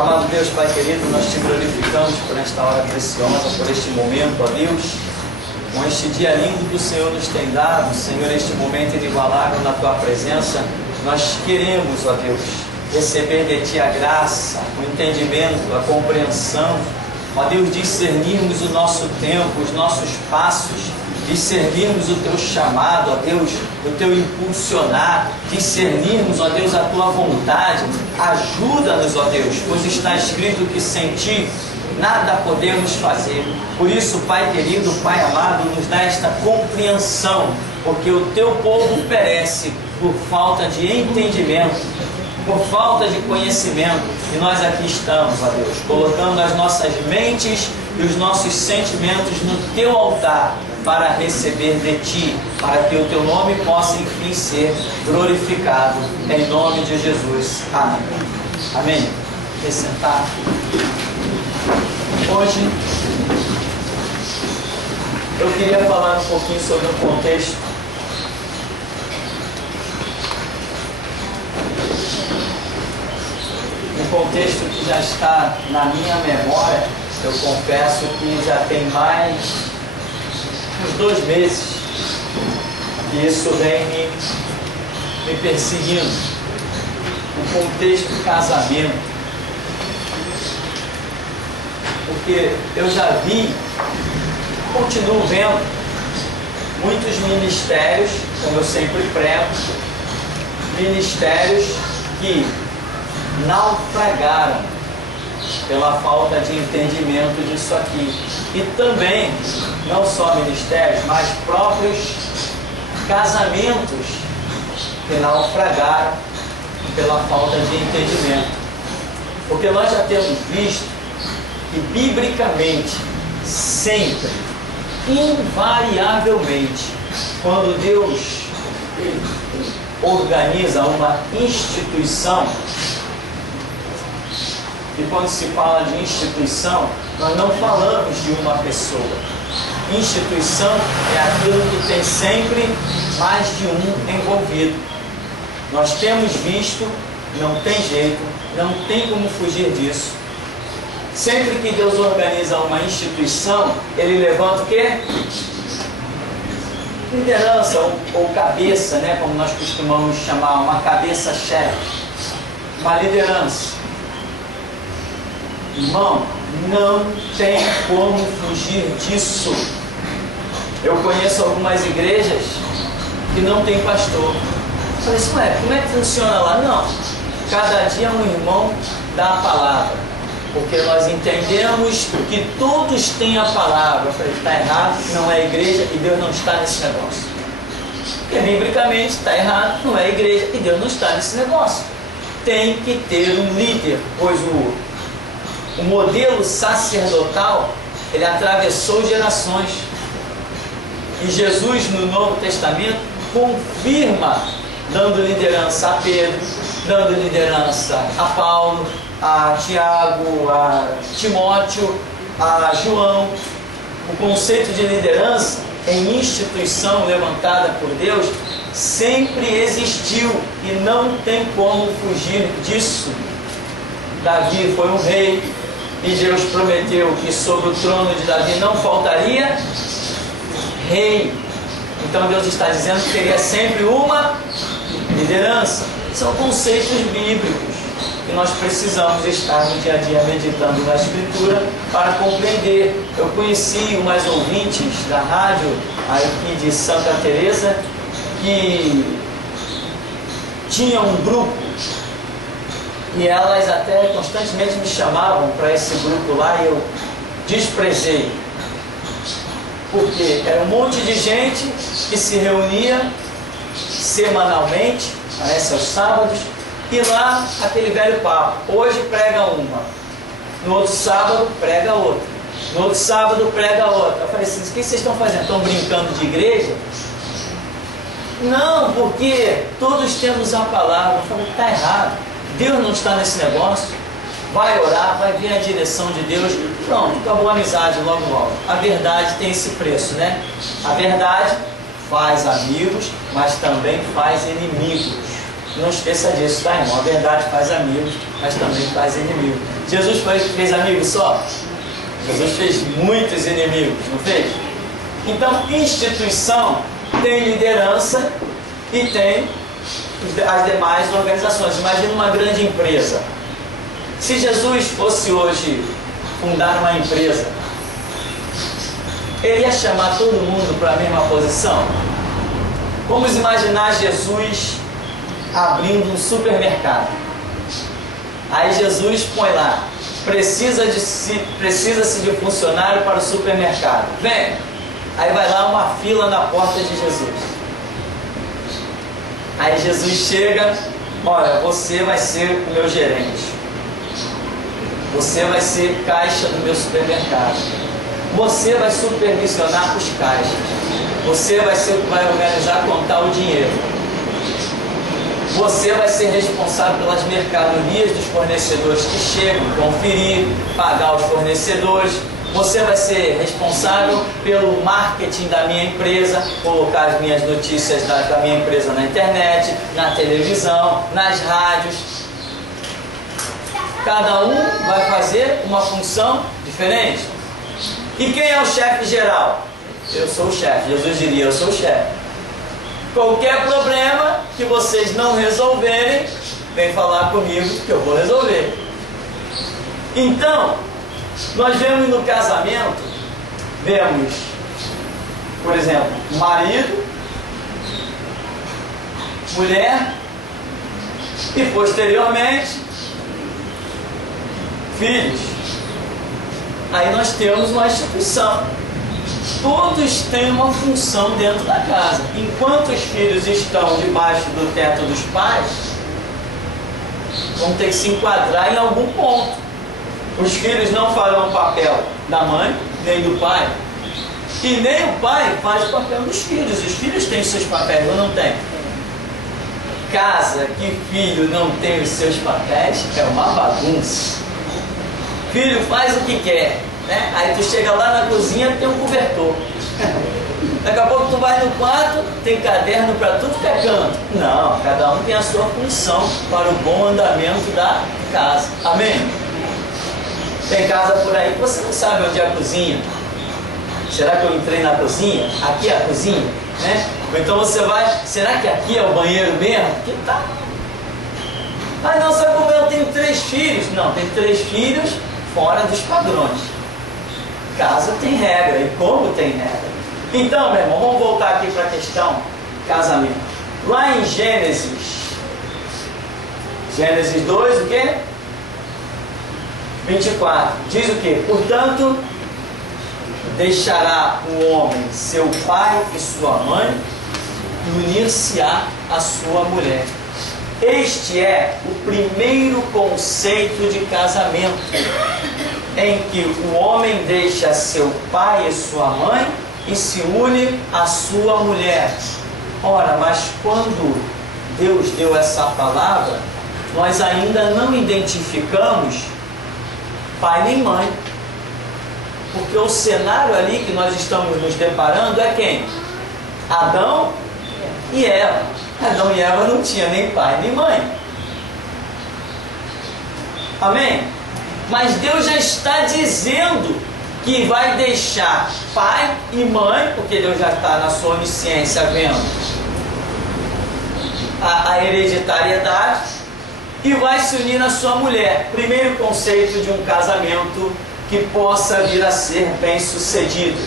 Amado Deus, Pai querido, nós te glorificamos por esta hora preciosa, por este momento, ó Deus, com este dia lindo que o Senhor nos tem dado, Senhor, este momento inigualável na Tua presença. Nós queremos, ó Deus, receber de Ti a graça, o entendimento, a compreensão, ó Deus, discernirmos o nosso tempo, os nossos passos, discernirmos o Teu chamado, ó Deus, o Teu impulsionar, discernirmos, ó Deus, a Tua vontade. Ajuda-nos, ó Deus, pois está escrito que sem Ti nada podemos fazer. Por isso, Pai querido, Pai amado, nos dá esta compreensão, porque o Teu povo perece por falta de entendimento, por falta de conhecimento, e nós aqui estamos, ó Deus, colocando as nossas mentes e os nossos sentimentos no Teu altar, para receber de Ti, para que o Teu nome possa enfim ser glorificado, em nome de Jesus. Amém. Amém. Vem sentar. Hoje eu queria falar um pouquinho sobre o contexto que já está na minha memória. Eu confesso que já tem mais uns 2 meses que isso vem me perseguindo. O contexto casamento, porque eu já vi, continuo vendo muitos ministérios, como eu sempre prego, ministérios que naufragaram pela falta de entendimento disso aqui. E também, não só ministérios, mas próprios casamentos que naufragaram pela falta de entendimento. Porque nós já temos visto que, biblicamente, sempre, invariavelmente, quando Deus organiza uma instituição, e quando se fala de instituição, nós não falamos de uma pessoa. Instituição é aquilo que tem sempre mais de um envolvido. Nós temos visto, não tem jeito, não tem como fugir disso. Sempre que Deus organiza uma instituição, Ele levanta o quê? Liderança ou cabeça, né? Como nós costumamos chamar, uma cabeça-chefe, uma liderança. Irmão, não tem como fugir disso. Eu conheço algumas igrejas que não tem pastor. Eu falei assim, ué, como é que funciona lá? Não, cada dia um irmão dá a palavra, porque nós entendemos que todos têm a palavra. Eu falei, está errado, não é igreja e Deus não está nesse negócio. Porque biblicamente está errado, não é igreja e Deus não está nesse negócio. Tem que ter um líder, pois o modelo sacerdotal, ele atravessou gerações. E Jesus, no Novo Testamento, confirma, dando liderança a Pedro, dando liderança a Paulo, a Tiago, a Timóteo, a João. O conceito de liderança em instituição levantada por Deus sempre existiu e não tem como fugir disso. Davi foi um rei, e Deus prometeu que sobre o trono de Davi não faltaria rei. Então Deus está dizendo que teria sempre uma liderança. São conceitos bíblicos que nós precisamos estar no dia a dia meditando na Escritura para compreender. Eu conheci umas ouvintes da rádio aqui de Santa Teresa que tinham um grupo, e elas até constantemente me chamavam para esse grupo lá, e eu desprezei. Porque era um monte de gente que se reunia semanalmente, parece aos sábados, e lá aquele velho papo. Hoje prega uma, no outro sábado prega outra, no outro sábado prega outra. Eu falei assim, o que vocês estão fazendo? Estão brincando de igreja? Não, porque todos temos a palavra. Eu falei, está errado. Deus não está nesse negócio. Vai orar, vai vir a direção de Deus. Pronto, acabou a amizade logo logo. A verdade tem esse preço, né? A verdade faz amigos, mas também faz inimigos. Não esqueça disso, tá, irmão? A verdade faz amigos, mas também faz inimigos. Jesus fez amigos só? Jesus fez muitos inimigos, não fez? Então, instituição tem liderança e tem as demais organizações. Imagina uma grande empresa. Se Jesus fosse hoje fundar uma empresa, ele ia chamar todo mundo para a mesma posição? Vamos imaginar Jesus abrindo um supermercado. Aí Jesus põe lá, precisa-se de funcionário para o supermercado. Vem! Aí vai lá uma fila na porta de Jesus. Aí Jesus chega, olha, você vai ser o meu gerente. Você vai ser caixa do meu supermercado. Você vai supervisionar os caixas. Você vai ser o que vai organizar, contar o dinheiro. Você vai ser responsável pelas mercadorias dos fornecedores que chegam, conferir, pagar os fornecedores. Você vai ser responsável pelo marketing da minha empresa, colocar as minhas notícias da minha empresa na internet, na televisão, nas rádios. Cada um vai fazer uma função diferente. E quem é o chefe geral? Eu sou o chefe. Jesus diria, eu sou o chefe. Qualquer problema que vocês não resolverem, vem falar comigo que eu vou resolver. Então, nós vemos no casamento, vemos, por exemplo, marido, mulher e posteriormente filhos. Aí nós temos uma instituição. Todos têm uma função dentro da casa. Enquanto os filhos estão debaixo do teto dos pais, vão ter que se enquadrar em algum ponto. Os filhos não farão o papel da mãe, nem do pai. E nem o pai faz o papel dos filhos. Os filhos têm seus papéis, ou não têm? Casa que filho não tem os seus papéis é uma bagunça. Filho faz o que quer, né? Aí tu chega lá na cozinha, tem um cobertor. Daqui a pouco tu vai no quarto, tem caderno para tudo que é canto. Não, cada um tem a sua função para o bom andamento da casa. Amém? Tem casa por aí que você não sabe onde é a cozinha. Será que eu entrei na cozinha? Aqui é a cozinha, né? Ou então você vai, será que aqui é o banheiro mesmo? Que tá? Ah, não, sabe como eu tenho 3 filhos? Não, tem 3 filhos fora dos padrões. Casa tem regra, e como tem regra. Então, meu irmão, vamos voltar aqui para a questão casamento. Lá em Gênesis 2, o quê? 24, diz o quê? Portanto, deixará o homem seu pai e sua mãe e unir-se-á à sua mulher. Este é o primeiro conceito de casamento, em que o homem deixa seu pai e sua mãe e se une à sua mulher. Ora, mas quando Deus deu essa palavra, nós ainda não identificamos pai nem mãe. Porque o cenário ali que nós estamos nos deparando é quem? Adão e Eva. Adão e Eva não tinham nem pai nem mãe. Amém? Mas Deus já está dizendo que vai deixar pai e mãe, porque Deus já está na sua onisciência vendo a hereditariedade, e vai se unir na sua mulher. Primeiro conceito de um casamento que possa vir a ser bem sucedido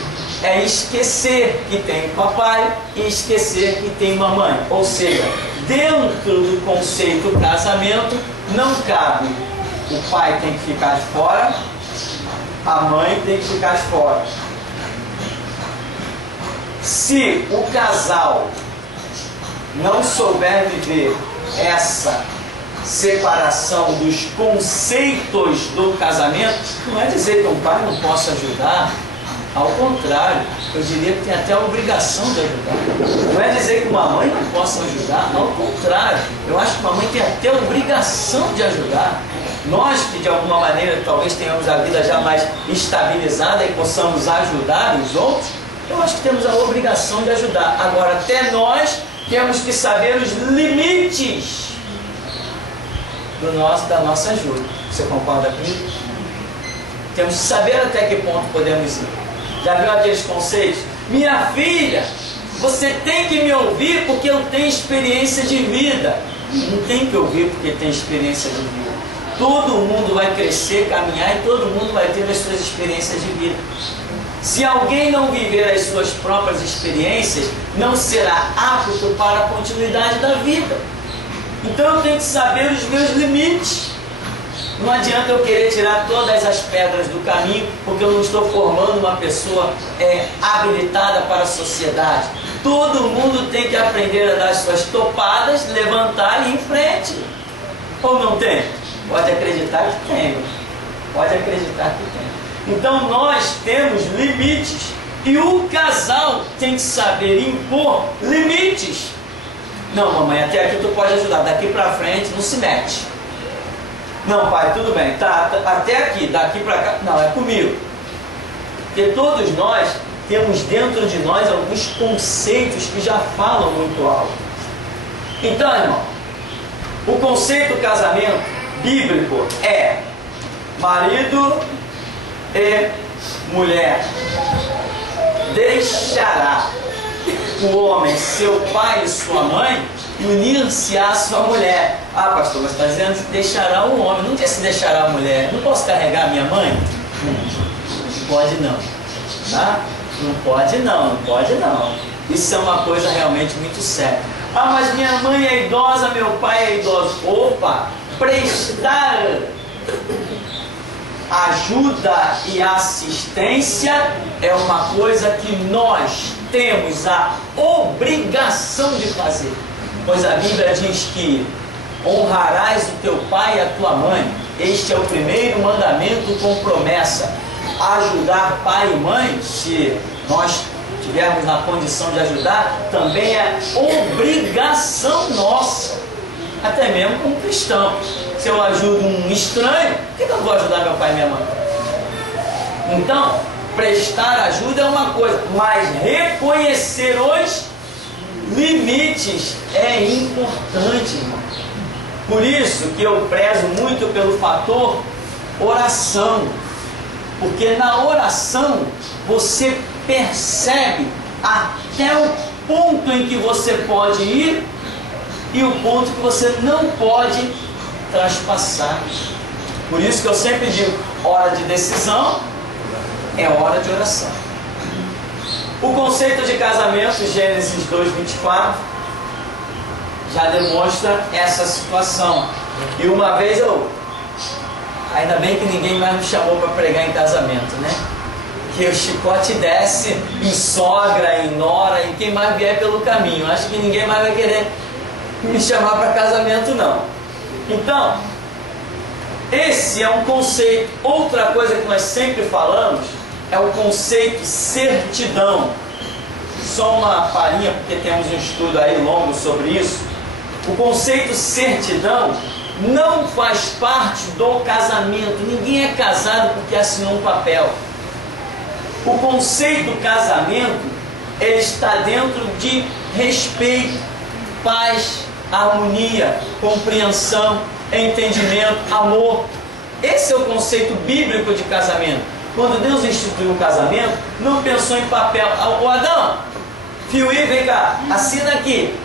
é esquecer que tem papai e esquecer que tem mamãe. Ou seja, dentro do conceito casamento não cabe o pai tem que ficar de fora, a mãe tem que ficar de fora. Se o casal não souber viver essa separação dos conceitos do casamento, não é dizer que um pai não possa ajudar, ao contrário, eu diria que tem até a obrigação de ajudar. Não é dizer que uma mãe não possa ajudar, ao contrário, eu acho que uma mãe tem até a obrigação de ajudar. Nós que de alguma maneira talvez tenhamos a vida já mais estabilizada e possamos ajudar os outros, eu acho que temos a obrigação de ajudar. Agora, até nós temos que saber os limites da nossa ajuda. Você concorda comigo? Temos que saber até que ponto podemos ir. Já viu aqueles conceitos? Minha filha, você tem que me ouvir porque eu tenho experiência de vida. Não tem que ouvir porque tem experiência de vida. Todo mundo vai crescer, caminhar e todo mundo vai ter as suas experiências de vida. Se alguém não viver as suas próprias experiências, não será apto para a continuidade da vida. Então eu tenho que saber os meus limites. Não adianta eu querer tirar todas as pedras do caminho, porque eu não estou formando uma pessoa habilitada para a sociedade. Todo mundo tem que aprender a dar as suas topadas, levantar e ir em frente. Ou não tem? Pode acreditar que tem. Pode acreditar que tem. Então nós temos limites. E o casal tem que saber impor limites. Não, mamãe, até aqui tu pode ajudar. Daqui para frente não se mete. Não, pai, tudo bem. Tá, até aqui, daqui para cá. Não, é comigo. Porque todos nós temos dentro de nós alguns conceitos que já falam muito alto. Então, irmão, o conceito do casamento bíblico é marido e mulher. Deixará o homem, seu pai e sua mãe, e unir-se à sua mulher. Ah, pastor, mas está dizendo que deixará o homem. Não disse deixará a mulher. Não posso carregar a minha mãe? Não pode não. Tá? Não pode não, não pode não. Isso é uma coisa realmente muito séria. Ah, mas minha mãe é idosa, meu pai é idoso. Opa! Prestar ajuda e assistência é uma coisa que nós temos a obrigação de fazer. Pois a Bíblia diz que honrarás o teu pai e a tua mãe. Este é o primeiro mandamento com promessa. Ajudar pai e mãe, se nós tivermos na condição de ajudar, também é obrigação nossa. Até mesmo como cristão. Se eu ajudo um estranho, por que eu não vou ajudar meu pai e minha mãe? Então, prestar ajuda é uma coisa, mas reconhecer os limites é importante, irmão. Por isso que eu prezo muito pelo fator oração. Porque na oração você percebe até o ponto em que você pode ir e o ponto que você não pode traspassar. Por isso que eu sempre digo, hora de decisão é hora de oração. O conceito de casamento, Gênesis 2:24, já demonstra essa situação. E uma vez ainda bem que ninguém mais me chamou para pregar em casamento, né? Que o chicote desce em sogra, em nora, em quem mais vier pelo caminho. Acho que ninguém mais vai querer me chamar para casamento, não. Então, esse é um conceito. Outra coisa que nós sempre falamos é o conceito certidão. Só uma palhinha, porque temos um estudo aí longo sobre isso. O conceito certidão não faz parte do casamento. Ninguém é casado porque assinou um papel. O conceito do casamento, ele está dentro de respeito, paz, harmonia, compreensão, entendimento, amor. Esse é o conceito bíblico de casamento. Quando Deus instituiu o casamento, não pensou em papel. O Adão, Fiuí, vem cá, assina aqui.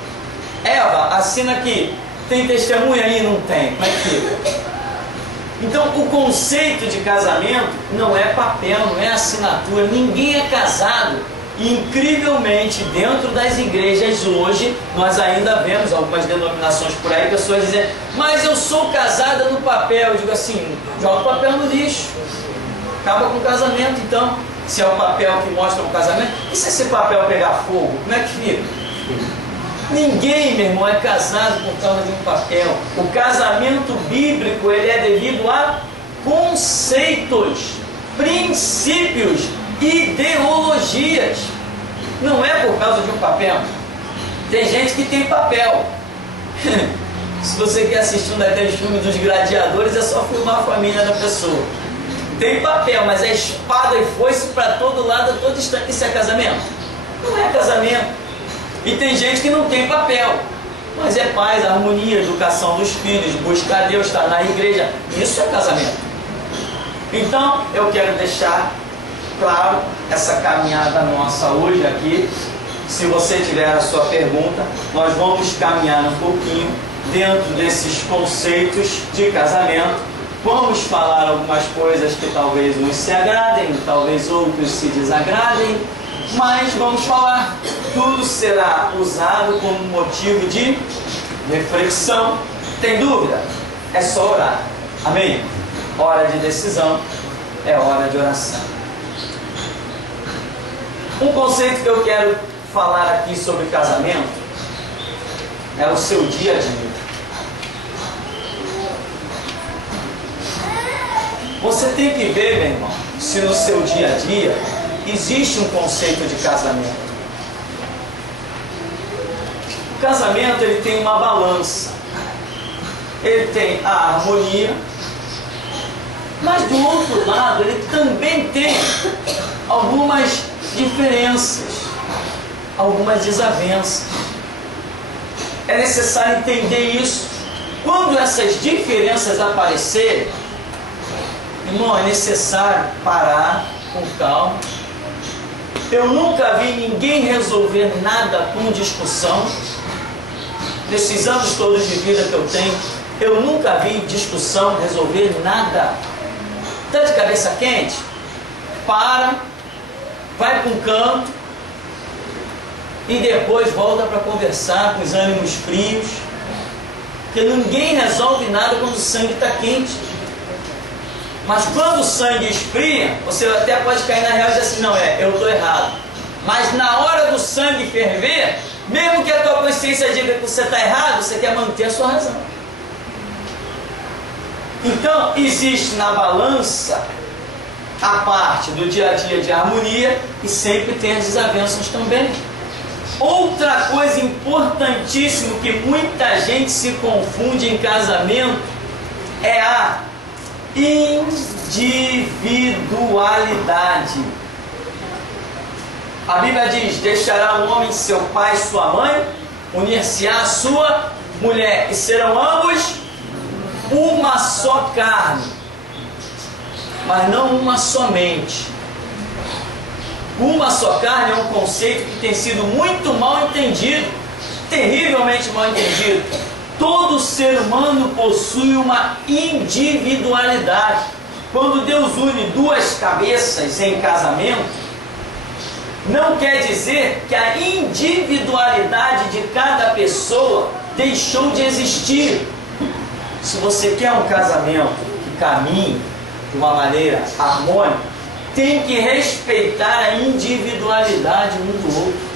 Eva, assina aqui. Tem testemunha aí? Não tem. Como é que fica? Então, o conceito de casamento não é papel, não é assinatura. Ninguém é casado. E, incrivelmente, dentro das igrejas hoje, nós ainda vemos algumas denominações por aí, pessoas dizendo, mas eu sou casada no papel. Eu digo assim, joga o papel no lixo. Acaba com o casamento, então. Se é o papel que mostra o casamento. E se esse papel pegar fogo, como é que fica? Ninguém, meu irmão, é casado por causa de um papel. O casamento bíblico, ele é devido a conceitos, princípios, ideologias. Não é por causa de um papel. Tem gente que tem papel. Se você quer assistir um daqueles filmes dos gladiadores, é só filmar a família da pessoa. Tem papel, mas é espada e foice para todo lado, a todo instante. Isso é casamento? Não é casamento. E tem gente que não tem papel. Mas é paz, harmonia, educação dos filhos, buscar Deus, estar na igreja. Isso é casamento. Então, eu quero deixar claro essa caminhada nossa hoje aqui. Se você tiver a sua pergunta, nós vamos caminhar um pouquinho dentro desses conceitos de casamento. Vamos falar algumas coisas que talvez uns se agradem, talvez outros se desagradem, mas vamos falar. Tudo será usado como motivo de reflexão. Tem dúvida? É só orar. Amém? Hora de decisão é hora de oração. Um conceito que eu quero falar aqui sobre casamento é o seu dia a dia. Você tem que ver, meu irmão, se no seu dia a dia existe um conceito de casamento. O casamento, ele tem uma balança. Ele tem a harmonia, mas do outro lado ele também tem algumas diferenças, algumas desavenças. É necessário entender isso. Quando essas diferenças aparecerem, irmão, é necessário parar com calma. Eu nunca vi ninguém resolver nada com discussão. Nesses anos todos de vida que eu tenho, eu nunca vi discussão resolver nada. Está de cabeça quente? Para, vai para um canto e depois volta para conversar com os ânimos frios. Porque ninguém resolve nada quando o sangue está quente. Mas quando o sangue esfria, você até pode cair na real e dizer assim, não, eu estou errado. Mas na hora do sangue ferver, mesmo que a tua consciência diga que você está errado, você quer manter a sua razão. Então, existe na balança a parte do dia a dia de harmonia e sempre tem as desavenças também. Outra coisa importantíssima que muita gente se confunde em casamento é a individualidade. A Bíblia diz: deixará o homem seu pai e sua mãe, unir-se-á a sua mulher, e serão ambos uma só carne, mas não uma somente. Uma só carne é um conceito que tem sido muito mal entendido, terrivelmente mal entendido. Todo ser humano possui uma individualidade. Quando Deus une duas cabeças em casamento, não quer dizer que a individualidade de cada pessoa deixou de existir. Se você quer um casamento que caminhe de uma maneira harmônica, tem que respeitar a individualidade um do outro.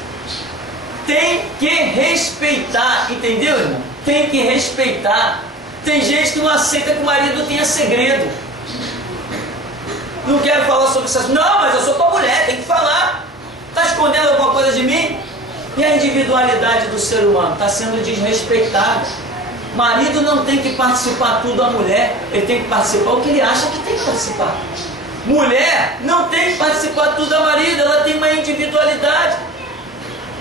Tem que respeitar, entendeu, irmão? Tem que respeitar. Tem gente que não aceita que o marido tenha segredo. Não quero falar sobre isso. Não, mas eu sou tua mulher, tem que falar. Está escondendo alguma coisa de mim? E a individualidade do ser humano está sendo desrespeitada. Marido não tem que participar tudo da mulher, ele tem que participar o que ele acha que tem que participar. Mulher não tem que participar tudo da marido, ela tem uma individualidade.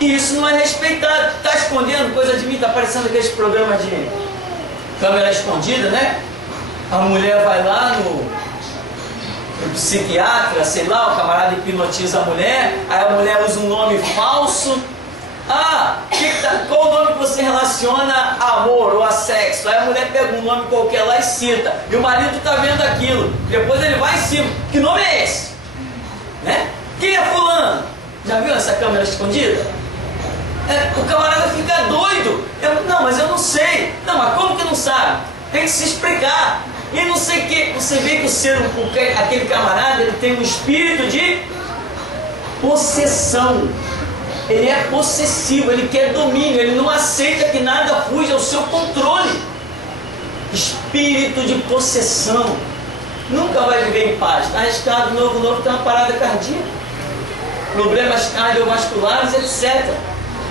E isso não é respeitado. Está escondendo coisa de mim, está aparecendo aqueles programas de câmera escondida, né? A mulher vai lá no psiquiatra, sei lá, o camarada hipnotiza a mulher, aí a mulher usa um nome falso. Qual o nome que você relaciona a amor ou a sexo? Aí a mulher pega um nome qualquer lá e cita, e o marido está vendo aquilo, depois ele vai em cima, que nome é esse? Né? Quem é fulano? Já viu essa câmera escondida? O camarada fica doido. Não, mas eu não sei. Não, mas como que não sabe? Tem que se explicar. E não sei o que. Você vê que aquele camarada, ele tem um espírito de possessão. Ele é possessivo, ele quer domínio, ele não aceita que nada fuja ao seu controle. Espírito de possessão. Nunca vai viver em paz. Está arriscado, novo tem uma parada cardíaca, problemas cardiovasculares, etc.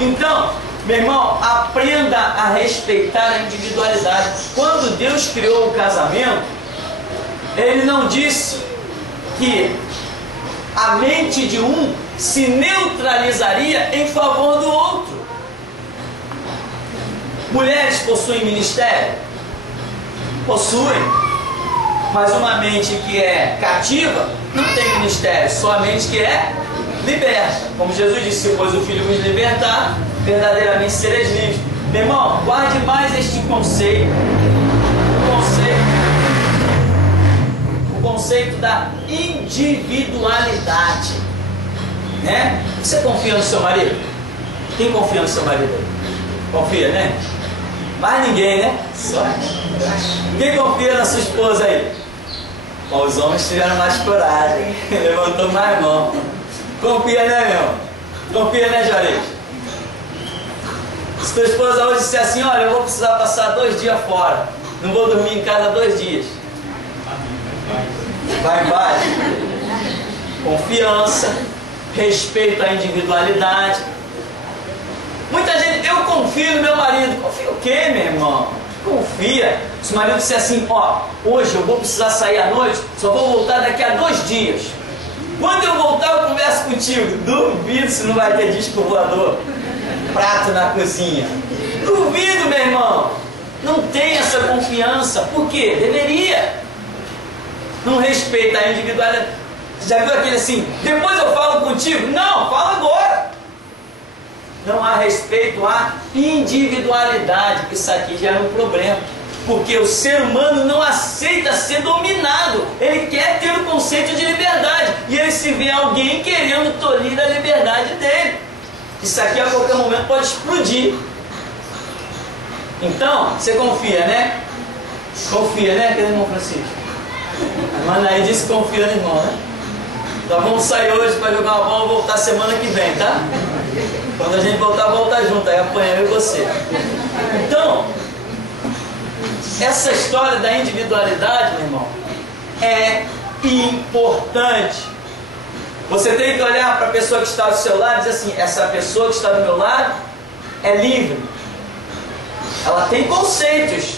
Então, meu irmão, aprenda a respeitar a individualidade. Quando Deus criou o casamento, Ele não disse que a mente de um se neutralizaria em favor do outro. Mulheres possuem ministério? Possuem. Mas uma mente que é cativa não tem ministério, só a mente que é liberta. Como Jesus disse, pois o Filho vos libertar, verdadeiramente sereis livres. Meu irmão, guarde mais este conceito. O conceito da individualidade. Né? Você confia no seu marido? Quem confia no seu marido? Confia, né? Mais ninguém, né? Só. Quem confia na sua esposa aí? Bom, os homens tiveram mais coragem. Levantou mais mão. Confia, né, meu? Confia, né, Juarez? Se tua esposa hoje disser assim, olha, eu vou precisar passar 2 dias fora, não vou dormir em casa 2 dias. Vai. Confiança, respeito à individualidade. Muita gente, eu confio no meu marido. Confia o quê, meu irmão? Confia. Se o marido disser assim, ó, hoje eu vou precisar sair à noite, só vou voltar daqui a 2 dias. Quando eu voltar eu converso contigo. Duvido se não vai ter disco voador, prato na cozinha. Duvido, meu irmão. Não tem essa confiança. Por quê? Deveria. Não respeita a individualidade. Já viu aquele assim, depois eu falo contigo? Não, fala agora. Não há respeito à individualidade. Isso aqui já é um problema. Porque o ser humano não aceita ser dominado. Ele quer ter o conceito de liberdade. E ele se vê alguém querendo tolir a liberdade dele. Isso aqui a qualquer momento pode explodir. Então, você confia, né? Confia, né, querido irmão Francisco? A irmã Naí disse que confia no irmão, né? Então vamos sair hoje para jogar uma bola e voltar semana que vem, tá? Quando a gente voltar, volta junto. Aí apanha eu e você. Então, essa história da individualidade, meu irmão, é importante. Você tem que olhar para a pessoa que está do seu lado e dizer assim, essa pessoa que está do meu lado é livre. Ela tem conceitos.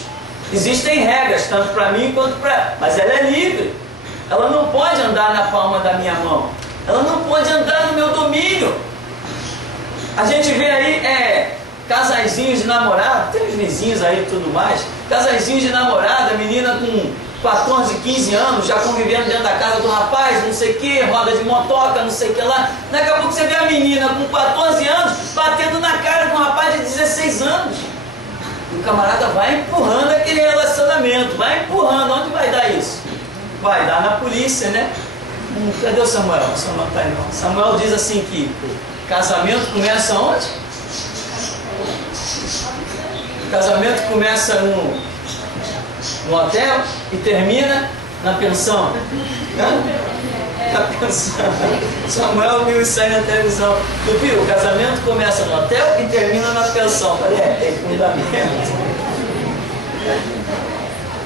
Existem regras, tanto para mim quanto para ela. Mas ela é livre. Ela não pode andar na palma da minha mão. Ela não pode andar no meu domínio. A gente vê aí casaizinhos de namorado, tem os vizinhos aí e tudo mais. Casaizinhos de namorado, a menina com 14, 15 anos, já convivendo dentro da casa do rapaz, não sei o que, roda de motoca, não sei o que lá. Daqui a pouco você vê a menina com 14 anos batendo na cara com um rapaz de 16 anos. E o camarada vai empurrando aquele relacionamento, vai empurrando. Onde vai dar isso? Vai dar na polícia, né? Cadê o Samuel? O Samuel tá aí, não. Samuel diz assim que casamento começa onde? O casamento começa no hotel e termina na pensão. Na pensão. Samuel viu isso aí na televisão. Tu viu? O casamento começa no hotel e termina na pensão. Falei, tem fundamento.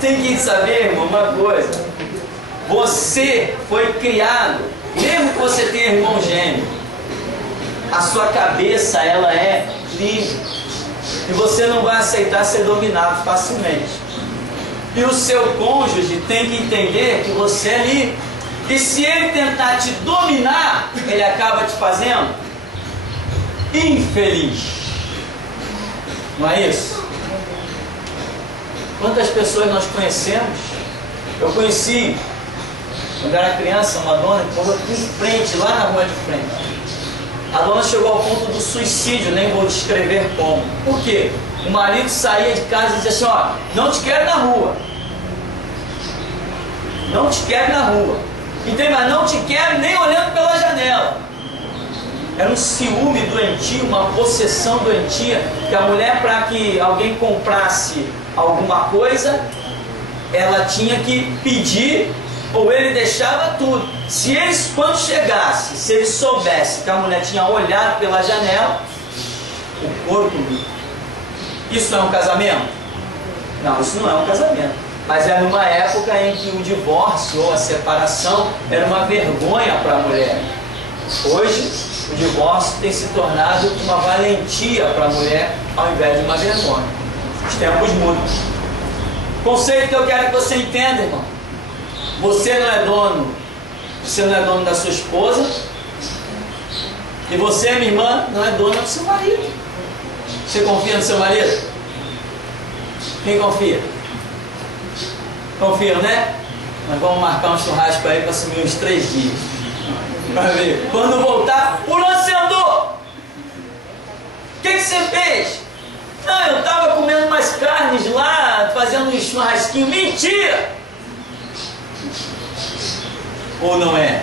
Tem que saber, irmão, uma coisa. Você foi criado, mesmo que você tenha irmão gêmeo, a sua cabeça, ela é livre. E você não vai aceitar ser dominado facilmente. E o seu cônjuge tem que entender que você é livre. E se ele tentar te dominar, ele acaba te fazendo infeliz. Não é isso? Quantas pessoas nós conhecemos? Eu conheci, quando era criança, uma dona que morou aqui em frente, lá na rua de frente. A dona chegou ao ponto do suicídio, nem vou descrever como. Por quê? O marido saía de casa e dizia assim, ó, não te quero na rua. Não te quero na rua. E tem mais, não te quero nem olhando pela janela. Era um ciúme doentio, uma possessão doentia, que a mulher, para que alguém comprasse alguma coisa, ela tinha que pedir, ou ele deixava tudo. Se eles, quando chegasse, se ele soubesse que a mulher tinha olhado pela janela, o corpo, isso não é um casamento? Não, isso não é um casamento. Mas era numa época em que o divórcio ou a separação era uma vergonha para a mulher. Hoje, o divórcio tem se tornado uma valentia para a mulher, ao invés de uma vergonha. Os tempos mudam. Conceito que eu quero que você entenda, irmão. Você não é dono da sua esposa, e você, minha irmã, não é dona do seu marido. Você confia no seu marido? Quem confia? Confiam, né? Nós vamos marcar um churrasco aí para assumir uns 3 dias. Vai ver. Quando voltar, por onde você andou? O que você fez? Não, eu estava comendo umas carnes lá, fazendo um churrasquinho. Mentira! Ou não é?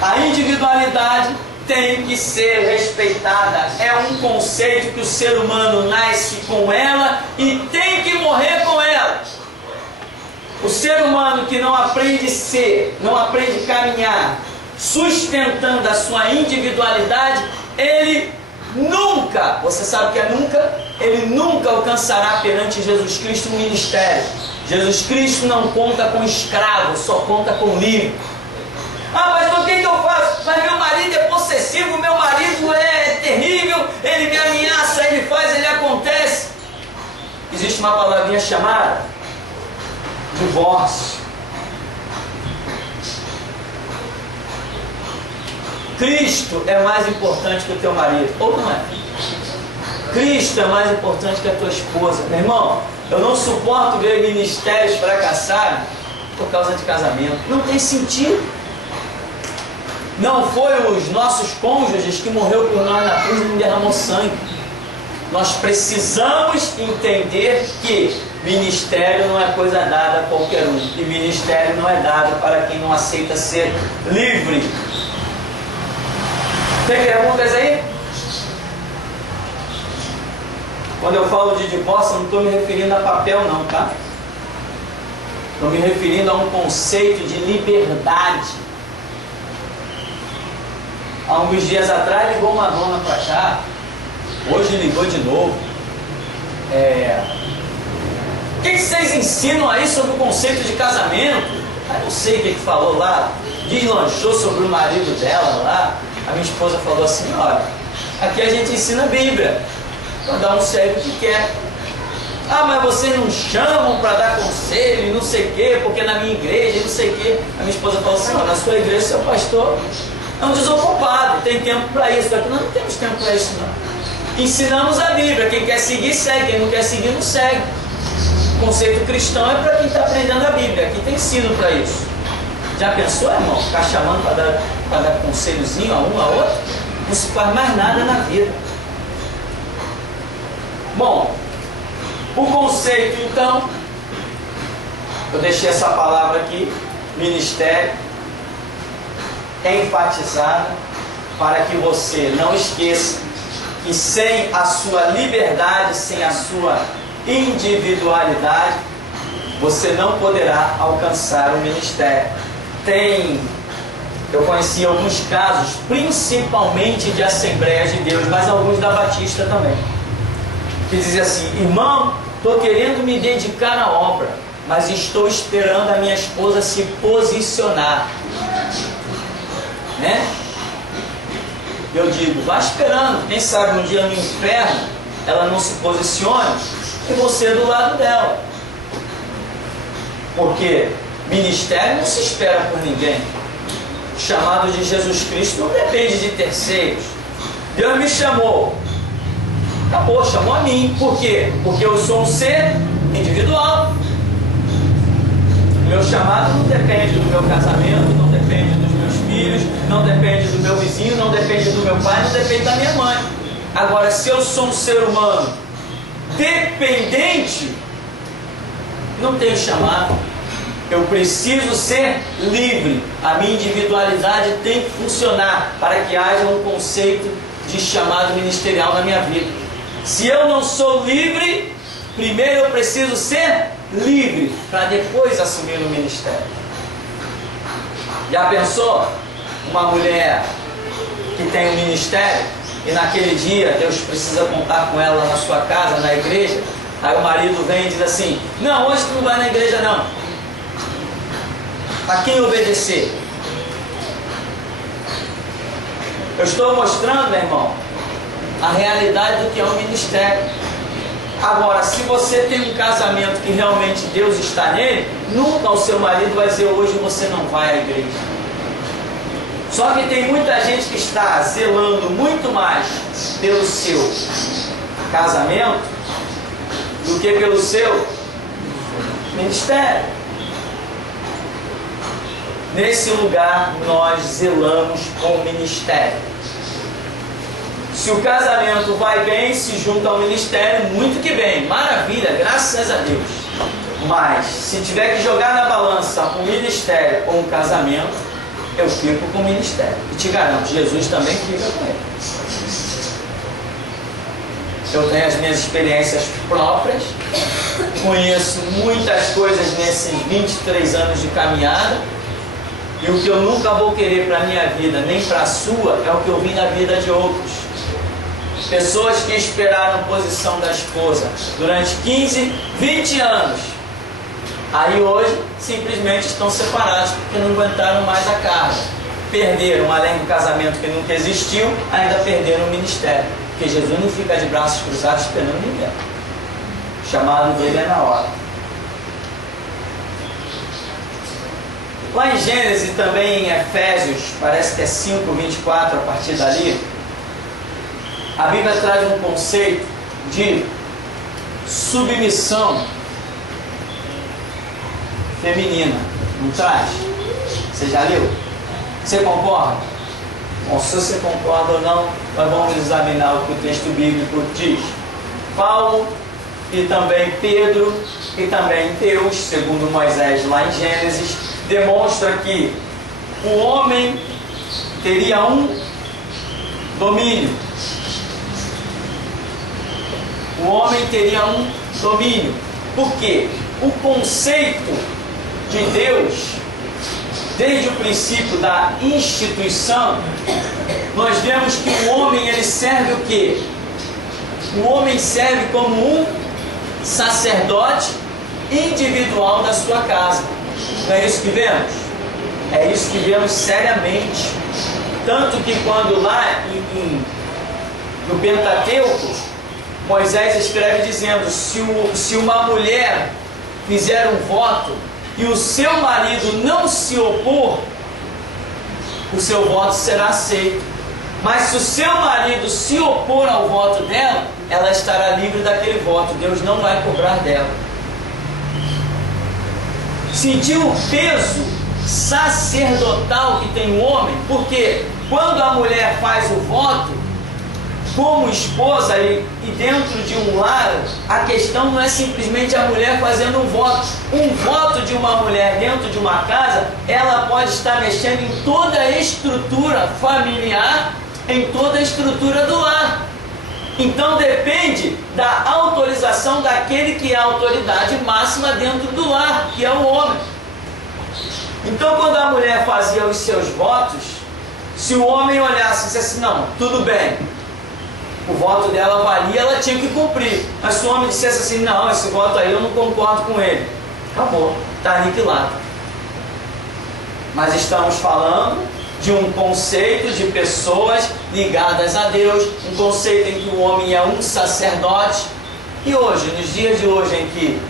A individualidade tem que ser respeitada. É um conceito que o ser humano nasce com ela e tem que morrer com ela. O ser humano que não aprende a ser, não aprende a caminhar, sustentando a sua individualidade, ele nunca, você sabe o que é nunca? Ele nunca alcançará perante Jesus Cristo um ministério. Jesus Cristo não conta com escravo, só conta com livre. Ah, mas o que eu faço? Mas meu marido é possessivo, meu marido é terrível, ele me ameaça, ele faz, ele acontece. Existe uma palavrinha chamada divórcio. Cristo é mais importante que o teu marido, ou não é? Cristo é mais importante que a tua esposa. Meu irmão, eu não suporto ver ministérios fracassarem por causa de casamento. Não tem sentido. Não foi os nossos cônjuges que morreu por nós na cruz e não derramou sangue. Nós precisamos entender que ministério não é coisa dada a qualquer um. E ministério não é dado para quem não aceita ser livre. Tem perguntas aí? Quando eu falo de divórcio, eu não estou me referindo a papel não, tá? Estou me referindo a um conceito de liberdade. Há uns dias atrás ligou uma dona para cá, hoje ligou de novo. O que vocês ensinam aí sobre o conceito de casamento? Eu não sei o que falou lá, deslanchou sobre o marido dela lá. A minha esposa falou assim, olha, aqui a gente ensina a Bíblia, cada um segue o que quer. Ah, mas vocês não chamam para dar conselho e não sei o quê, porque na minha igreja não sei o quê. A minha esposa falou assim, na sua igreja seu pastor é um desocupado, tem tempo para isso. Nós não temos tempo para isso não. Ensinamos a Bíblia, quem quer seguir segue, quem não quer seguir não segue. O conceito cristão é para quem está aprendendo a Bíblia, aqui tem ensino para isso. Já pensou, irmão, ficar chamando para dar conselhozinho a um a outro? Não se faz mais nada na vida. Bom, o conceito então, eu deixei essa palavra aqui, ministério, enfatizada, para que você não esqueça que sem a sua liberdade, sem a sua individualidade, você não poderá alcançar o ministério. Eu conheci alguns casos, principalmente de Assembleias de Deus, mas alguns da Batista também, que dizia assim, irmão, estou querendo me dedicar à obra, mas estou esperando a minha esposa se posicionar. Né? Eu digo, vá esperando, quem sabe um dia no inferno ela não se posicione e você do lado dela. Porque ministério não se espera por ninguém. O chamado de Jesus Cristo não depende de terceiros. Deus me chamou, acabou, chamou a mim. Por quê? Porque eu sou um ser individual. Meu chamado não depende do meu casamento, não depende dos meus filhos, não depende do meu vizinho, não depende do meu pai, não depende da minha mãe. Agora, se eu sou um ser humano dependente, não tenho chamado. Eu preciso ser livre. A minha individualidade tem que funcionar para que haja um conceito de chamado ministerial na minha vida. Se eu não sou livre, primeiro eu preciso ser livre para depois assumir o ministério. Já pensou? Uma mulher que tem um ministério e naquele dia Deus precisa contar com ela na sua casa, na igreja. Aí o marido vem e diz assim, não, hoje tu não vai na igreja não. A quem obedecer? Eu estou mostrando, meu irmão, a realidade do que é o ministério. Agora, se você tem um casamento que realmente Deus está nele, nunca o seu marido vai dizer, hoje você não vai à igreja. Só que tem muita gente que está zelando muito mais pelo seu casamento do que pelo seu ministério. Nesse lugar nós zelamos com o ministério. Se o casamento vai bem, se junta ao ministério, muito que bem, maravilha, graças a Deus. Mas se tiver que jogar na balança o ministério ou o casamento, eu fico com o ministério. E te garanto, Jesus também fica com ele. Eu tenho as minhas experiências próprias, conheço muitas coisas nesses 23 anos de caminhada, e o que eu nunca vou querer para a minha vida, nem para a sua, é o que eu vi na vida de outros. Pessoas que esperaram posição da esposa durante 15, 20 anos, aí hoje simplesmente estão separados porque não aguentaram mais a carga. Perderam, além do casamento que nunca existiu, ainda perderam o ministério. Porque Jesus não fica de braços cruzados esperando ninguém. O chamado dele é na hora. Lá em Gênesis, também em Efésios, parece que é 5, 24, a partir dali, a Bíblia traz um conceito de submissão feminina. Não traz? Você já leu? Você concorda? Bom, se você concorda ou não, nós vamos examinar o que o texto bíblico diz. Paulo e também Pedro e também Deus, segundo Moisés lá em Gênesis, demonstra que o homem teria um domínio. O homem teria um domínio. Por quê? O conceito de Deus, desde o princípio da instituição, nós vemos que o homem ele serve o quê? O homem serve como um sacerdote individual da sua casa. Não é isso que vemos? É isso que vemos seriamente. Tanto que quando lá no Pentateuco, Moisés escreve dizendo: se uma mulher fizer um voto e o seu marido não se opor, o seu voto será aceito. Mas se o seu marido se opor ao voto dela, ela estará livre daquele voto. Deus não vai cobrar dela. Sentiu o peso sacerdotal que tem o homem? Porque quando a mulher faz o voto, como esposa e dentro de um lar, a questão não é simplesmente a mulher fazendo um voto. Um voto de uma mulher dentro de uma casa, ela pode estar mexendo em toda a estrutura familiar, em toda a estrutura do lar. Então depende da autorização daquele que é a autoridade máxima dentro do lar, que é o homem. Então quando a mulher fazia os seus votos, se o homem olhasse e dissesse: não, tudo bem, o voto dela valia, ela tinha que cumprir. Mas se o homem dissesse assim: não, esse voto aí eu não concordo com ele, acabou, está aniquilado. Mas estamos falando de um conceito de pessoas ligadas a Deus, um conceito em que o homem é um sacerdote. E hoje, nos dias de hoje em que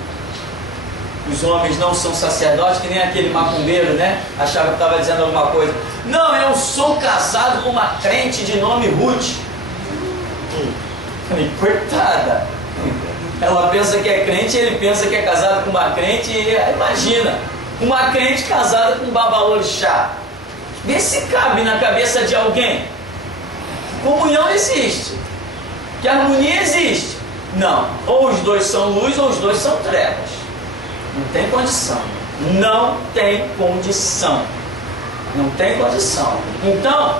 os homens não são sacerdotes, que nem aquele macumbeiro, né? Achava que estava dizendo alguma coisa. Não, eu sou casado com uma crente de nome Ruth. Coitada. Ela pensa que é crente, ele pensa que é casado com uma crente, e imagina, uma crente casada com um babalorixá. Vê se cabe na cabeça de alguém. Comunhão existe, que harmonia existe. Não, ou os dois são luz ou os dois são trevas. Não tem condição. Não tem condição. Não tem condição. Então,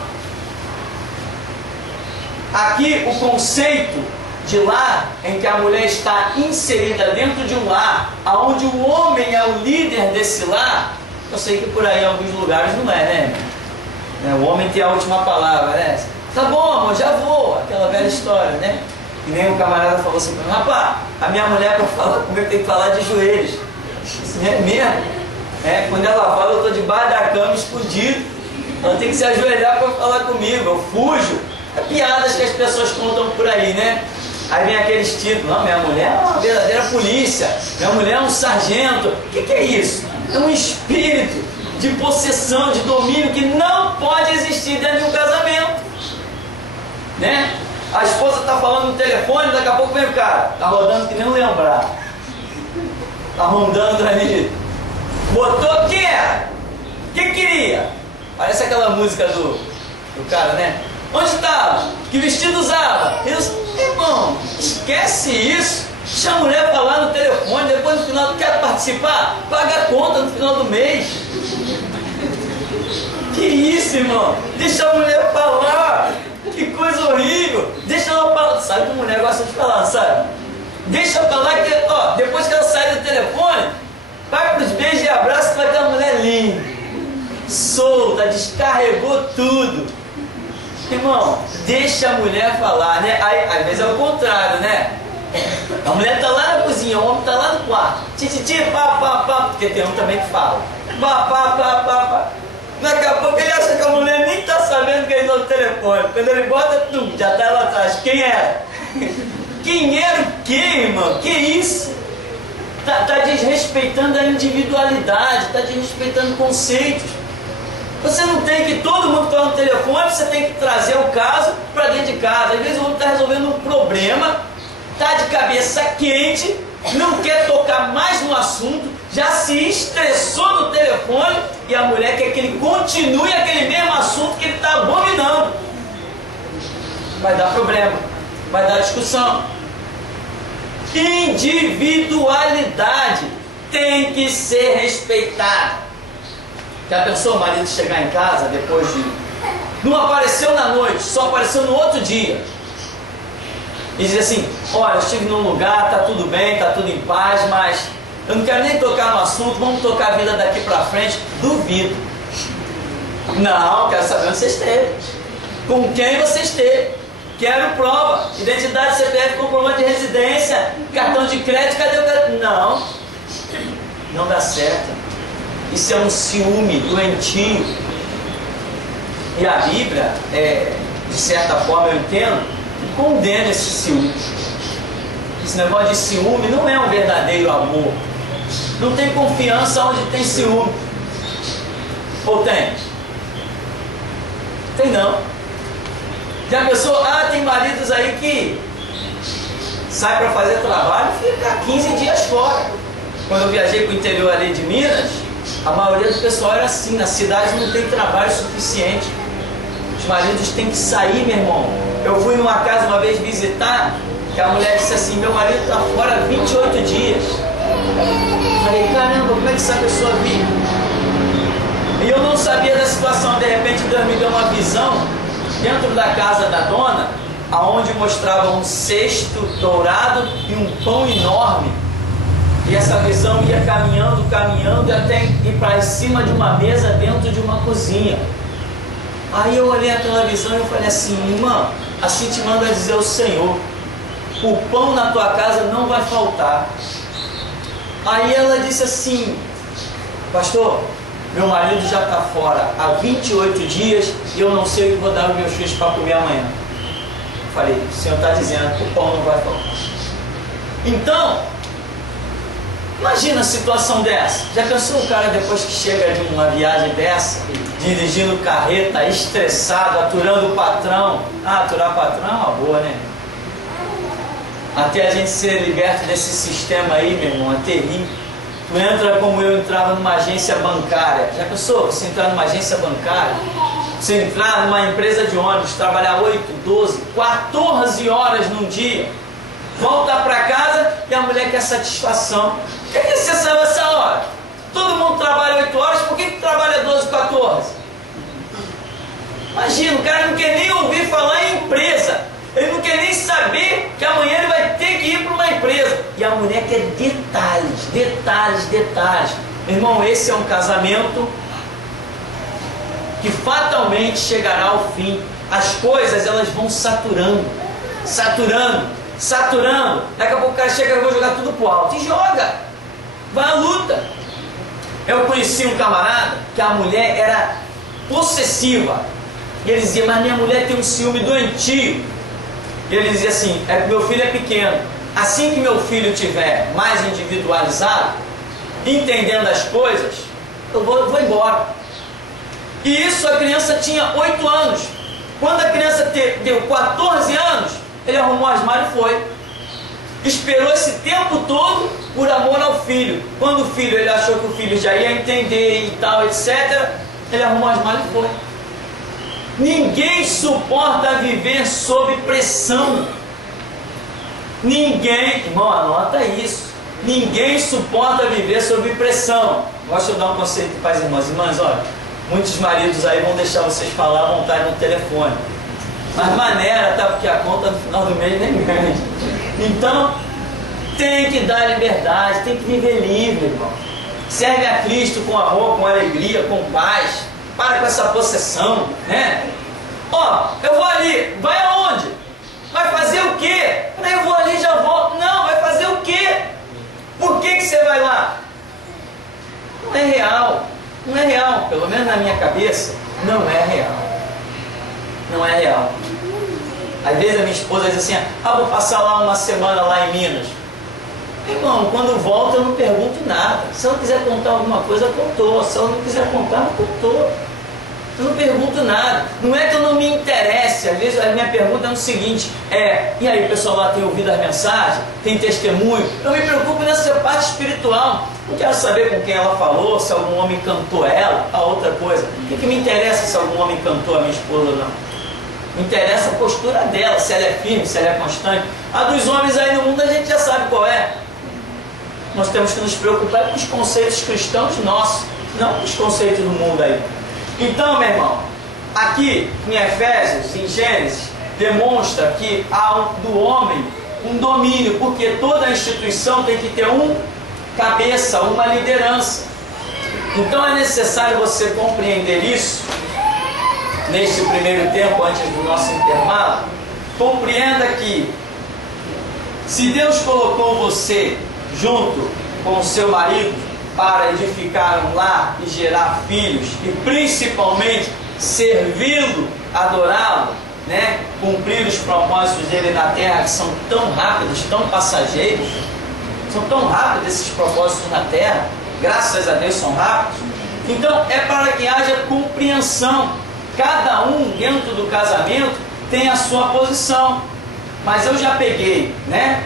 aqui o conceito de lar, em que a mulher está inserida dentro de um lar, onde o homem é o líder desse lar. Eu sei que por aí em alguns lugares não é, né? O homem tem a última palavra, né? Tá bom, amor, já vou. Aquela velha história, né? E nem um camarada falou assim: rapaz, a minha mulher para falar comigo tem que falar de joelhos. É mesmo? Quando ela fala, eu estou debaixo da cama escondido. Ela tem que se ajoelhar para falar comigo. Eu fujo. É piadas que as pessoas contam por aí, né? Aí vem aqueles títulos: não, minha mulher é uma verdadeira polícia, minha mulher é um sargento. O que é isso? É um espírito de possessão, de domínio, que não pode existir dentro de um casamento, né? A esposa está falando no telefone, daqui a pouco vem o cara. Está rodando que nem um lembrar. Está rondando ali. Botou, quem era? O que queria? Parece aquela música do cara, né? Onde estava? Que vestido usava? Irmão, esquece isso. Deixa a mulher falar no telefone, depois no final, quer participar? Paga a conta no final do mês. Que isso, irmão? Deixa a mulher falar. Que coisa horrível. Deixa ela falar. Sabe que a mulher gosta de falar, sabe? Deixa ela falar que, ó, depois que ela sai do telefone, vai para os beijos e abraços que vai ter uma mulher linda, solta, descarregou tudo. Irmão, deixa a mulher falar, né? Aí, às vezes é o contrário, né? A mulher tá lá na cozinha, o homem tá lá no quarto. Tititi, pá, pá, pá. Porque tem um também que fala. Pá, pá, pá, pá, pá. Daqui a pouco ele acha que a mulher nem tá sabendo que ele tá no telefone. Quando ele bota, já tá lá atrás. Quem era? Quem era o quê, irmão? Que isso? Tá desrespeitando a individualidade, tá desrespeitando conceitos. Você não tem que, todo mundo que está no telefone, você tem que trazer o caso para dentro de casa. Às vezes o homem está resolvendo um problema, está de cabeça quente, não quer tocar mais no assunto, já se estressou no telefone e a mulher quer que ele continue aquele mesmo assunto que ele está abominando. Vai dar problema, vai dar discussão. Individualidade tem que ser respeitada. Já pensou o marido chegar em casa depois de... Não apareceu na noite, só apareceu no outro dia. E dizer assim, olha, eu estive num lugar, tá tudo bem, tá tudo em paz, mas eu não quero nem tocar no assunto, vamos tocar a vida daqui pra frente. Duvido. Não, quero saber onde você esteve. Com quem você esteve. Quero prova. Identidade, CPF, comprovante de residência, cartão de crédito, cadê o cartão? Não. Não dá certo. Isso é um ciúme doentio. E a Bíblia, de certa forma eu entendo, condena esse ciúme. Esse negócio de ciúme não é um verdadeiro amor. Não tem confiança onde tem ciúme. Ou tem? Tem não. Já pensou? Tem maridos aí que sai para fazer trabalho e fica 15 dias fora. Quando eu viajei para o interior ali de Minas, a maioria do pessoal era assim, na cidade não tem trabalho suficiente. Os maridos têm que sair, meu irmão. Eu fui numa casa uma vez visitar, que a mulher disse assim, meu marido está fora 28 dias. Falei, caramba, como é que essa pessoa vive? E eu não sabia da situação, de repente Deus me deu uma visão, dentro da casa da dona, aonde mostrava um cesto dourado e um pão enorme. E essa visão ia caminhando, caminhando, e até ir para cima de uma mesa dentro de uma cozinha. Aí eu olhei aquela visão e eu falei assim, irmã, assim te manda dizer o Senhor, o pão na tua casa não vai faltar. Aí ela disse assim, pastor, meu marido já está fora há 28 dias e eu não sei o que vou dar aos meus filhos para comer amanhã. Eu falei, o Senhor está dizendo que o pão não vai faltar. Então, imagina a situação dessa. Já pensou o cara depois que chega de uma viagem dessa, dirigindo carreta, estressado, aturando o patrão? Aturar o patrão é uma boa, né? Até a gente ser liberto desse sistema aí, meu irmão, é terrível. Tu entra como eu entrava numa agência bancária. Já pensou? Você entrar numa agência bancária, você entrar numa empresa de ônibus, trabalhar 8, 12, 14 horas num dia, volta para casa e a mulher quer satisfação. Por que você saiu essa hora? Todo mundo trabalha 8 horas, por que trabalha 12, 14? Imagina, o cara não quer nem ouvir falar em empresa. Ele não quer nem saber que amanhã ele vai ter que ir para uma empresa. E a mulher quer detalhes, detalhes, detalhes. Meu irmão, esse é um casamento que fatalmente chegará ao fim. As coisas, elas vão saturando, saturando, saturando. Daqui a pouco o cara chega, eu vou jogar tudo pro alto. E joga. Vai à luta. Eu conheci um camarada que a mulher era possessiva. E ele dizia, mas minha mulher tem um ciúme doentio. E ele dizia assim, é que meu filho é pequeno. Assim que meu filho tiver mais individualizado, entendendo as coisas, eu vou embora. E isso a criança tinha 8 anos. Quando a criança deu 14 anos, ele arrumou as malas e foi. Esperou esse tempo todo por amor ao filho. Quando o filho, ele achou que o filho já ia entender e tal, etc., ele arrumou as malas e foi. Ninguém suporta viver sob pressão. Ninguém, irmão, anota isso. Ninguém suporta viver sob pressão. Gosto de dar um conceito para as irmãs. Irmãs, olha, muitos maridos aí vão deixar vocês falar à vontade no telefone. Mas maneira, tá? Porque a conta no final do mês nem grande. Então, tem que dar liberdade, tem que viver livre, irmão. Serve a Cristo com amor, com alegria, com paz. Para com essa possessão, né? Ó, eu vou ali, vai aonde? Vai fazer o quê? Eu vou ali e já volto. Não, vai fazer o quê? Por que você vai lá? Não é real. Não é real. Pelo menos na minha cabeça, não é real. Não é real. Às vezes a minha esposa diz assim, vou passar lá uma semana lá em Minas. Irmão, quando volta eu não pergunto nada. Se ela quiser contar alguma coisa, contou. Se ela não quiser contar, não contou. Eu não pergunto nada. Não é que eu não me interesse. Às vezes a minha pergunta é o seguinte, e aí o pessoal lá tem ouvido as mensagens? Tem testemunho? Eu me preocupo nessa parte espiritual. Não quero saber com quem ela falou, se algum homem cantou ela, a outra coisa. O que me interessa se algum homem cantou a minha esposa ou não? Me interessa a postura dela, se ela é firme, se ela é constante. A dos homens aí no mundo a gente já sabe qual é. Nós temos que nos preocupar com os conceitos cristãos nossos, não com os conceitos do mundo aí. Então, meu irmão, aqui em Efésios, em Gênesis, demonstra que há do homem um domínio, porque toda instituição tem que ter um cabeça, uma liderança. Então é necessário você compreender isso, neste primeiro tempo, antes do nosso intervalo. Compreenda que, se Deus colocou você junto com o seu marido para edificar um lar e gerar filhos e principalmente servi-lo, adorá-lo, né? Cumprir os propósitos dele na terra, que são tão rápidos, tão passageiros, são tão rápidos esses propósitos na terra, graças a Deus são rápidos. Então é para que haja compreensão. Cada um dentro do casamento tem a sua posição, mas eu já peguei, né,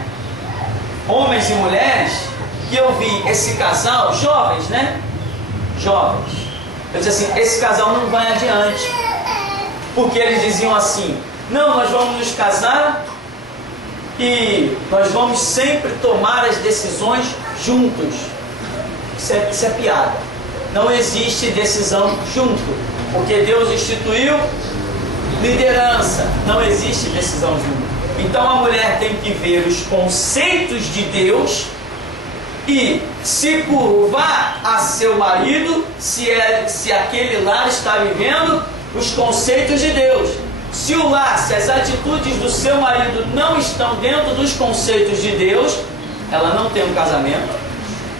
homens e mulheres que eu vi esse casal, jovens, né? Jovens. Eu disse assim, esse casal não vai adiante. Porque eles diziam assim, não, nós vamos nos casar e nós vamos sempre tomar as decisões juntos. Isso é piada. Não existe decisão junto. Porque Deus instituiu liderança. Não existe decisão junto. Então a mulher tem que ver os conceitos de Deus e se curvar a seu marido, se aquele lar está vivendo os conceitos de Deus. Se o lar, se as atitudes do seu marido não estão dentro dos conceitos de Deus, ela não tem um casamento.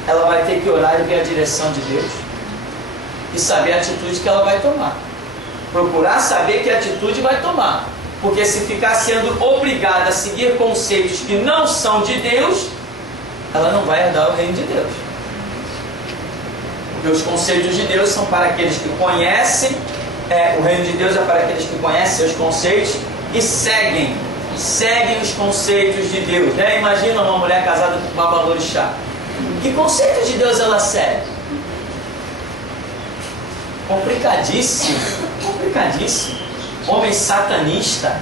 Ela vai ter que orar e ver a direção de Deus e saber a atitude que ela vai tomar. Procurar saber que atitude vai tomar. Porque se ficar sendo obrigada a seguir conceitos que não são de Deus, ela não vai herdar o reino de Deus. Porque os conceitos de Deus são para aqueles que conhecem, o reino de Deus é para aqueles que conhecem seus conceitos e seguem os conceitos de Deus, né? Imagina uma mulher casada com um babalorixá. Que conceito de Deus ela segue? Complicadíssimo, complicadíssimo. Homem satanista,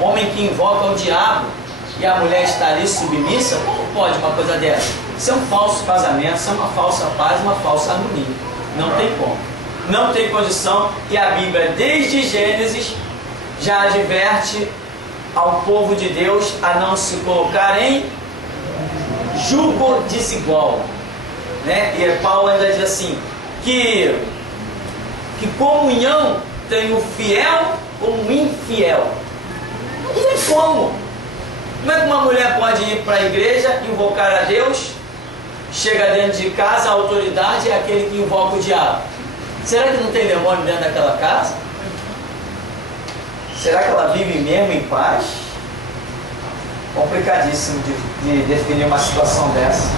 homem que invoca o diabo, e a mulher está ali submissa. Como pode uma coisa dessa? Isso é um falso casamento, isso é uma falsa paz, uma falsa harmonia. Não tem como. Não tem condição. E a Bíblia, desde Gênesis, já adverte ao povo de Deus a não se colocar em jugo desigual, né? E Paulo ainda diz assim, que comunhão tem o fiel com o infiel. Não tem como. Como é que uma mulher pode ir para a igreja, invocar a Deus, chega dentro de casa, a autoridade é aquele que invoca o diabo? Será que não tem demônio dentro daquela casa? Será que ela vive mesmo em paz? Complicadíssimo de definir uma situação dessa.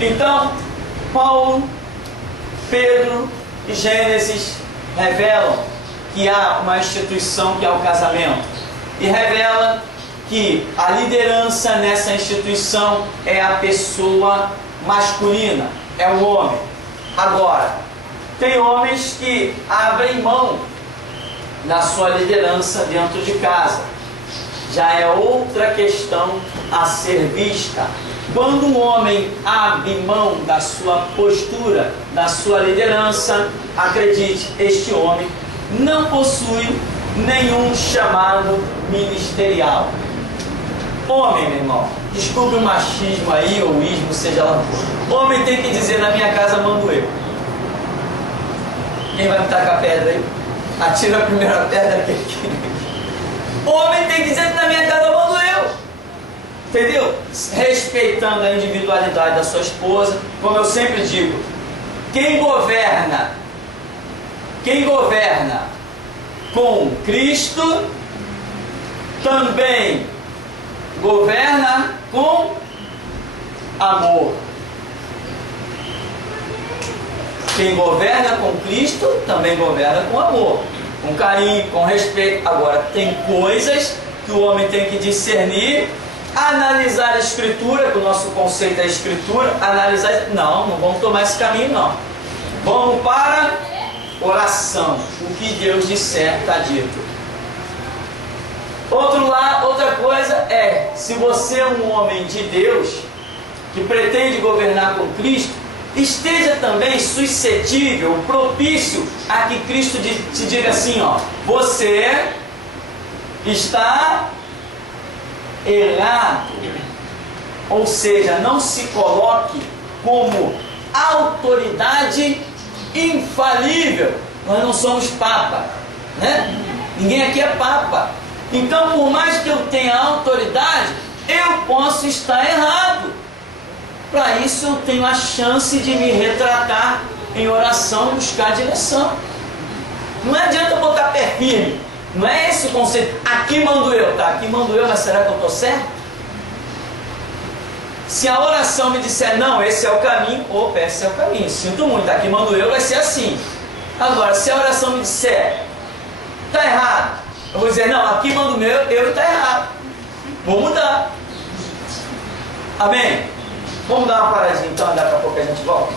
Então, Paulo, Pedro e Gênesis revelam que há uma instituição que é o casamento e revela que a liderança nessa instituição é a pessoa masculina, é o homem. Agora, tem homens que abrem mão da sua liderança dentro de casa. Já é outra questão a ser vista. Quando um homem abre mão da sua postura, da sua liderança, acredite, este homem não possui nenhum chamado ministerial. Homem, meu irmão, desculpe o machismo aí, ou o ismo, seja lá o que for. Homem tem que dizer, na minha casa mando eu. Quem vai me tacar pedra aí? Atira a primeira pedra aqui. Homem tem que dizer que na minha casa mando eu. Entendeu? Respeitando a individualidade da sua esposa. Como eu sempre digo, quem governa com Cristo também governa com amor. Quem governa com Cristo também governa com amor, com carinho, com respeito. Agora, tem coisas que o homem tem que discernir, analisar a Escritura, que o nosso conceito é a Escritura, analisar. Não vamos tomar esse caminho, não. Vamos para oração. O que Deus disser está dito. Outra coisa é, se você é um homem de Deus, que pretende governar com Cristo, esteja também suscetível, propício a que Cristo te diga assim, ó, você está errado. Ou seja, não se coloque como autoridade infalível. Nós não somos papa, né? Ninguém aqui é papa. Então, por mais que eu tenha autoridade, eu posso estar errado. Para isso eu tenho a chance de me retratar em oração, buscar direção. Não adianta botar pé firme. Não é esse o conceito. Aqui mando eu, tá? Aqui mando eu, mas será que eu estou certo? Se a oração me disser, não, esse é o caminho, opa, esse é o caminho. Sinto muito, aqui mando eu, vai ser assim. Agora, se a oração me disser, está errado, eu vou dizer, não, aqui mando eu está errado. Vou mudar. Amém? Vamos dar uma paradinha então, daqui a pouco a gente volta.